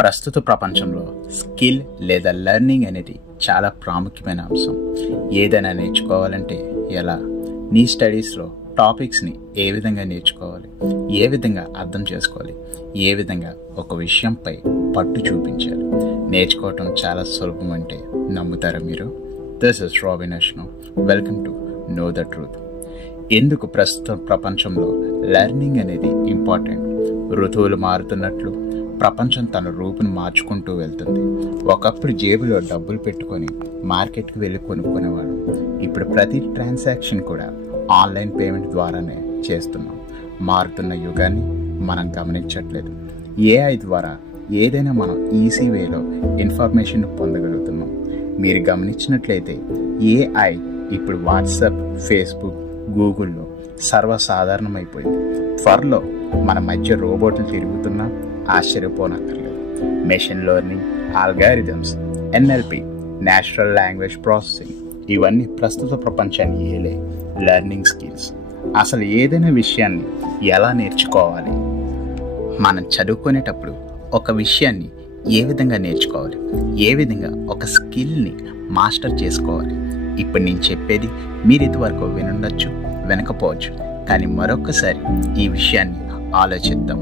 ప్రస్తుత ప్రపంచంలో స్కిల్ లేదా లెర్నింగ్ అనేది చాలా ప్రాముఖ్యమైన అంశం. ఏదైనా నేర్చుకోవాలంటే ఎలా, నీ స్టడీస్లో టాపిక్స్ని ఏ విధంగా నేర్చుకోవాలి, ఏ విధంగా అర్థం చేసుకోవాలి, ఏ విధంగా ఒక విషయంపై పట్టు చూపించాలి. నేర్చుకోవటం చాలా సులభం అంటే నమ్ముతారా మీరు? దిస్ ఇస్ రాబిన్ అష్నో. Welcome to know the truth. ఎందుకు ప్రస్తుత ప్రపంచంలో లెర్నింగ్ అనేది ఇంపార్టెంట్? ఋతువులు మారుతున్నట్లు ప్రపంచం తన రూపును మార్చుకుంటూ వెళ్తుంది. ఒకప్పుడు జేబులో డబ్బులు పెట్టుకొని మార్కెట్కి వెళ్ళి కొనుక్కునేవాడు. ఇప్పుడు ప్రతి ట్రాన్సాక్షన్ కూడా ఆన్లైన్ పేమెంట్ ద్వారానే చేస్తున్నాం. మారుతున్న యుగాన్ని మనం గమనించట్లేదు. ఏఐ ద్వారా ఏదైనా మనం ఈజీ వేలో ఇన్ఫర్మేషన్ పొందగలుగుతున్నాం. మీరు గమనించినట్లయితే ఏఐ ఇప్పుడు వాట్సాప్, ఫేస్బుక్, గూగుల్లో సర్వసాధారణమైపోయింది. త్వరలో మన మధ్య రోబోట్లు తిరుగుతున్నా ఆశ్చర్యపోనక్కర్లేదు. Machine learning, algorithms, NLP, natural language processing ఇవన్నీ ప్రస్తుత ప్రపంచాన్ని ఏలే లెర్నింగ్ స్కిల్స్. అసలు ఏదైనా విషయాన్ని ఎలా నేర్చుకోవాలి? మనం చదువుకునేటప్పుడు ఒక విషయాన్ని ఏ విధంగా నేర్చుకోవాలి, ఏ విధంగా ఒక స్కిల్ని మాస్టర్ చేసుకోవాలి. ఇప్పుడు నేను చెప్పేది మీరు ఇదివరకు వినుండొచ్చు, వినకపోవచ్చు, కానీ మరొకసారి ఈ విషయాన్ని ఆలోచిద్దాం.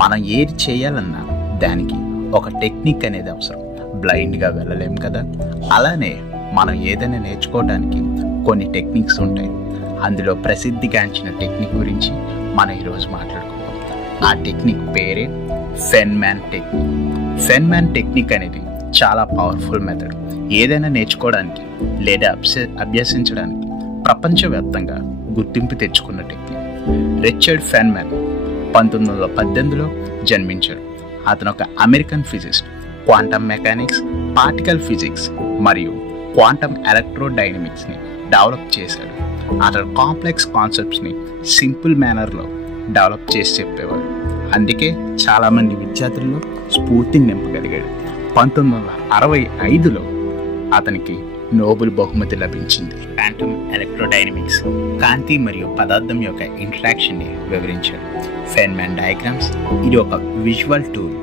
మనం ఏది చేయాలన్నా దానికి ఒక టెక్నిక్ అనేది అవసరం. బ్లైండ్గా వెళ్ళలేం కదా. అలానే మనం ఏదైనా నేర్చుకోవడానికి కొన్ని టెక్నిక్స్ ఉంటాయి. అందులో ప్రసిద్ధిగాంచిన టెక్నిక్ గురించి మనం ఈరోజు మాట్లాడుకుందాం. ఆ టెక్నిక్ పేరే ఫెన్మ్యాన్ టెక్నిక్. ఫెన్మ్యాన్ టెక్నిక్ అనేది చాలా పవర్ఫుల్ మెథడ్. ఏదైనా నేర్చుకోవడానికి లేదా అభ్యసించడానికి ప్రపంచవ్యాప్తంగా గుర్తింపు తెచ్చుకున్న టెక్నిక్. రిచర్డ్ ఫెన్మ్యాన్ 1918లో జన్మించాడు. అతను ఒక American physicist. Quantum mechanics, particle physics మరియు క్వాంటమ్ ఎలక్ట్రోడైనమిక్స్ని డెవలప్ చేశాడు. అతను కాంప్లెక్స్ కాన్సెప్ట్స్ని సింపుల్ మేనర్లో డెవలప్ చేసి చెప్పేవాడు. అందుకే చాలామంది విద్యార్థుల్లో స్ఫూర్తిని నింపగలిగాడు. 1965లో అతనికి నోబెల్ బహుమతి లభించింది. క్వాంటమ్ ఎలక్ట్రోడైనమిక్స్ కాంతి మరియు పదార్థం యొక్క ఇంటరాక్షన్ని వివరించాడు. ఫెన్మ్యాన్ డయాగ్రామ్స్ ఇది ఒక విజువల్ టూల్.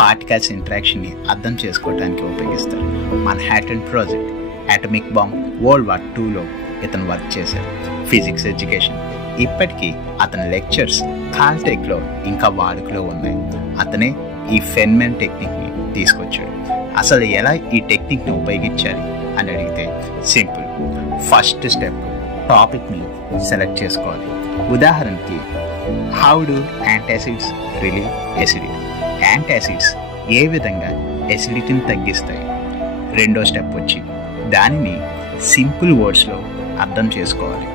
పార్టికల్స్ ఇంటరాక్షన్ని అర్థం చేసుకోవడానికి ఉపయోగిస్తారు. Manhattan project, atomic bomb, world war 2లో ఇతను వర్క్ చేశాడు. ఫిజిక్స్ ఎడ్యుకేషన్ ఇప్పటికీ అతని లెక్చర్స్ కాల్టెక్లో ఇంకా వాడుకలో ఉన్నాయి. అతనే ఈ ఫెన్మ్యాన్ టెక్నిక్ని తీసుకొచ్చాడు. అసలు ఎలా ఈ టెక్నిక్ని ఉపయోగించాలి అని అడిగితే సింపుల్. ఫస్ట్ స్టెప్ టాపిక్ని సెలెక్ట్ చేసుకోవాలి. ఉదాహరణకి how do antacids relieve acidity. Antacids ఏ విధంగా ఎసిడిటీని తగ్గిస్తాయి. రెండో స్టెప్ వచ్చి దానిని సింపుల్ వర్డ్స్లో అర్థం చేసుకోవాలి.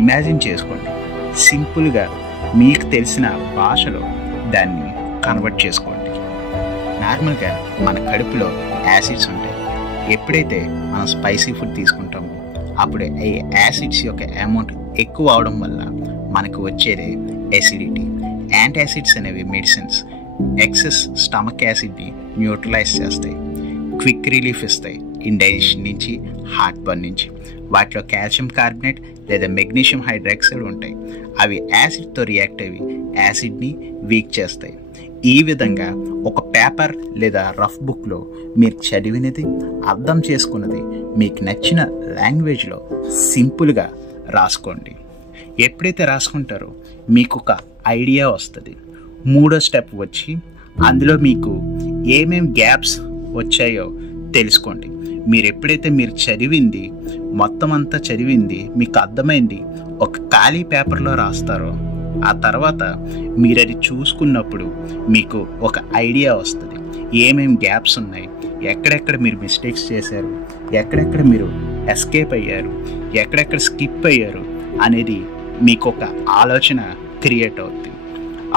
ఇమాజిన్ చేసుకోండి. సింపుల్గా మీకు తెలిసిన భాషలో దాన్ని కన్వర్ట్ చేసుకోండి. నార్మల్గా మన కడుపులో యాసిడ్స్ ఉంటాయి. ఎప్పుడైతే మనం స్పైసీ ఫుడ్ తీసుకుంటామో అప్పుడు ఈ యాసిడ్స్ యొక్క అమౌంట్ ఎక్కువ అవడం వల్ల మనకు వచ్చేదే ఎసిడిటీ. యాంటాసిడ్స్ అనేవి మెడిసిన్స్. ఎక్సెస్ స్టమక్ యాసిడ్ని న్యూట్రలైజ్ చేస్తాయి, క్విక్ రిలీఫ్ ఇస్తాయి ఇండైజెషన్ నుంచి, హార్ట్ బర్న్ నుంచి. వాటిలో కాల్షియం కార్బోనేట్ లేదా మెగ్నీషియం హైడ్రాక్సైడ్ ఉంటాయి. అవి యాసిడ్తో రియాక్ట్ అయ్యి యాసిడ్ని వీక్ చేస్తాయి. ఈ విధంగా ఒక పేపర్ లేదా రఫ్ బుక్లో మీరు చదివినది, అర్థం చేసుకున్నది మీకు నచ్చిన లాంగ్వేజ్లో సింపుల్గా రాసుకోండి. ఎప్పుడైతే రాసుకుంటారో మీకు ఒక ఐడియా వస్తుంది. మూడో స్టెప్ వచ్చి అందులో మీకు ఏమేం గ్యాప్స్ వచ్చాయో తెలుసుకోండి. మీరు ఎప్పుడైతే మీరు చదివింది మొత్తం అంతా చదివింది మీకు అర్థమైంది ఒక ఖాళీ పేపర్లో రాస్తారో ఆ తర్వాత మీరు అది చూసుకున్నప్పుడు మీకు ఒక ఐడియా వస్తుంది. ఏమేం గ్యాప్స్ ఉన్నాయి, ఎక్కడెక్కడ మీరు మిస్టేక్స్ చేశారు, ఎక్కడెక్కడ మీరు ఎస్కేప్ అయ్యారు, ఎక్కడెక్కడ స్కిప్ అయ్యారు అనేది మీకు ఒక ఆలోచన క్రియేట్ అవుతుంది.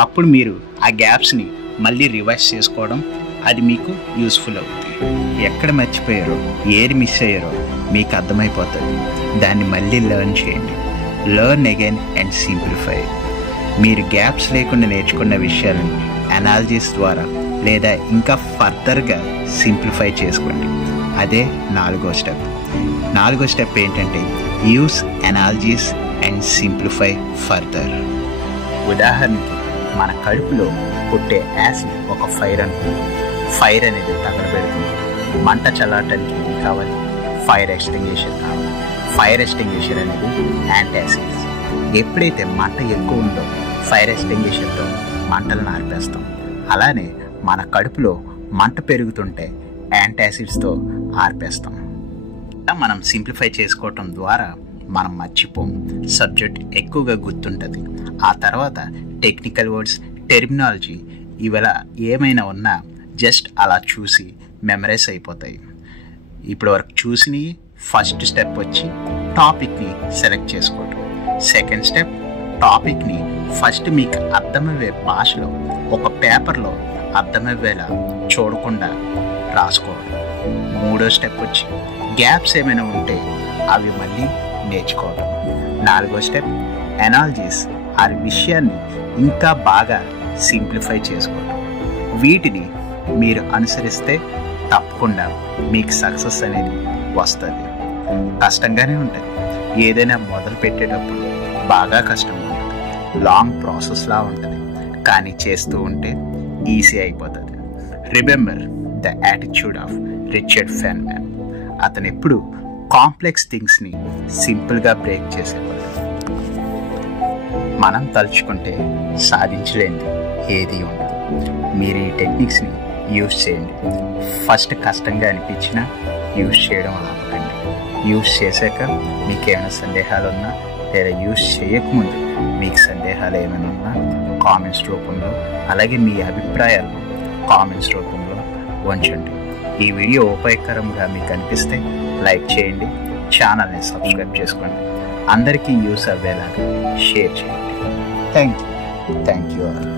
అప్పుడు మీరు ఆ గ్యాప్స్ని మళ్ళీ రివైజ్ చేసుకోవడం అది మీకు యూస్ఫుల్ అవుతుంది. ఎక్కడ మర్చిపోయారో, ఏది మిస్ అయ్యారో మీకు అర్థమైపోతుంది. దాన్ని మళ్ళీ లెర్న్ చేయండి. Learn again and simplify. మీరు గ్యాప్స్ లేకుండా నేర్చుకున్న విషయాలను అనాలిసిస్ ద్వారా లేదా ఇంకా ఫర్దర్గా సింప్లిఫై చేసుకోండి. అదే నాలుగో స్టెప్ ఏంటంటే use analysis and simplify further. ఉదాహరణకి మన కడుపులో పుట్టే యాసిడ్ ఒక ఫైర్ అనుకుందాం. ఫైర్ అనేది తగలబెడుతుంది. మంట చల్లారటానికి ఏం కావాలి? ఫైర్ ఎక్స్టింగ్విషర్ కావాలి. ఫైర్ ఎక్స్టింగ్విషర్ అనేది యాంటాసిడ్స్. ఎప్పుడైతే మంట ఎక్కువ ఉందో ఫైర్ ఎక్స్టింగ్విషర్తో మంటలను ఆర్పేస్తాం. అలానే మన కడుపులో మంట పెరుగుతుంటే యాంటాసిడ్స్తో ఆర్పేస్తాం. మనం సింప్లిఫై చేసుకోవటం ద్వారా మనం మర్చిపోం, సబ్జెక్ట్ ఎక్కువగా గుర్తుంటుంది. ఆ తర్వాత టెక్నికల్ వర్డ్స్, టెర్మినాలజీ ఇవాళ ఏమైనా ఉన్నా జస్ట్ అలా చూసి మెమరైజ్ అయిపోతాయి. ఇప్పుడు వరకు చూసి ఫస్ట్ స్టెప్ వచ్చి టాపిక్ని సెలెక్ట్ చేసుకోవటం. సెకండ్ స్టెప్ టాపిక్ని ఫస్ట్ మీకు అర్థమయ్యే భాషలో ఒక పేపర్లో అర్థమయ్యేలా చూడకుండా రాసుకోవడం. మూడో స్టెప్ వచ్చి గ్యాప్స్ ఏమైనా ఉంటే అవి మళ్ళీ నేర్చుకోవడం. నాలుగో స్టెప్ ఎనాలజీస్ ఆ విషయాన్ని ఇంకా బాగా సింప్లిఫై చేసుకోవడం. వీటిని మీరు అనుసరిస్తే తప్పకుండా మీకు సక్సెస్ అనేది వస్తుంది. కష్టంగానే ఉంటుంది, ఏదైనా మొదలు పెట్టేటప్పుడు బాగా కష్టం ఉంటుంది, లాంగ్ ప్రాసెస్లా ఉంటుంది. కానీ చేస్తూ ఉంటే ఈజీ అయిపోతుంది. Remember the attitude of Richard Feynman. అతను ఎప్పుడు కాంప్లెక్స్ థింగ్స్ని సింపుల్గా బ్రేక్ చేసేవాడు. మనం తలుచుకుంటే సాధించలేనిది ఏది ఉండదు. మీరు ఈ టెక్నిక్స్ని యూజ్ చేయండి. ఫస్ట్ కష్టంగా అనిపించినా యూజ్ చేయడం ఆపకండి. యూజ్ చేశాక మీకు ఏమైనా సందేహాలు ఉన్నా లేదా యూజ్ చేయకముందు మీకు సందేహాలు ఏమైనా ఉన్నా కామెంట్స్ రూపంలో, అలాగే మీ అభిప్రాయాలు కామెంట్స్ రూపంలో ఉంచండి. ఈ వీడియో ఉపయోగకరంగా మీకు అనిపిస్తే లైక్ చేయండి, ఛానల్ని సబ్స్క్రైబ్ చేసుకోండి, అందరికీ యూస్ అవ్వేలాగా షేర్ చేయండి. Thank you all.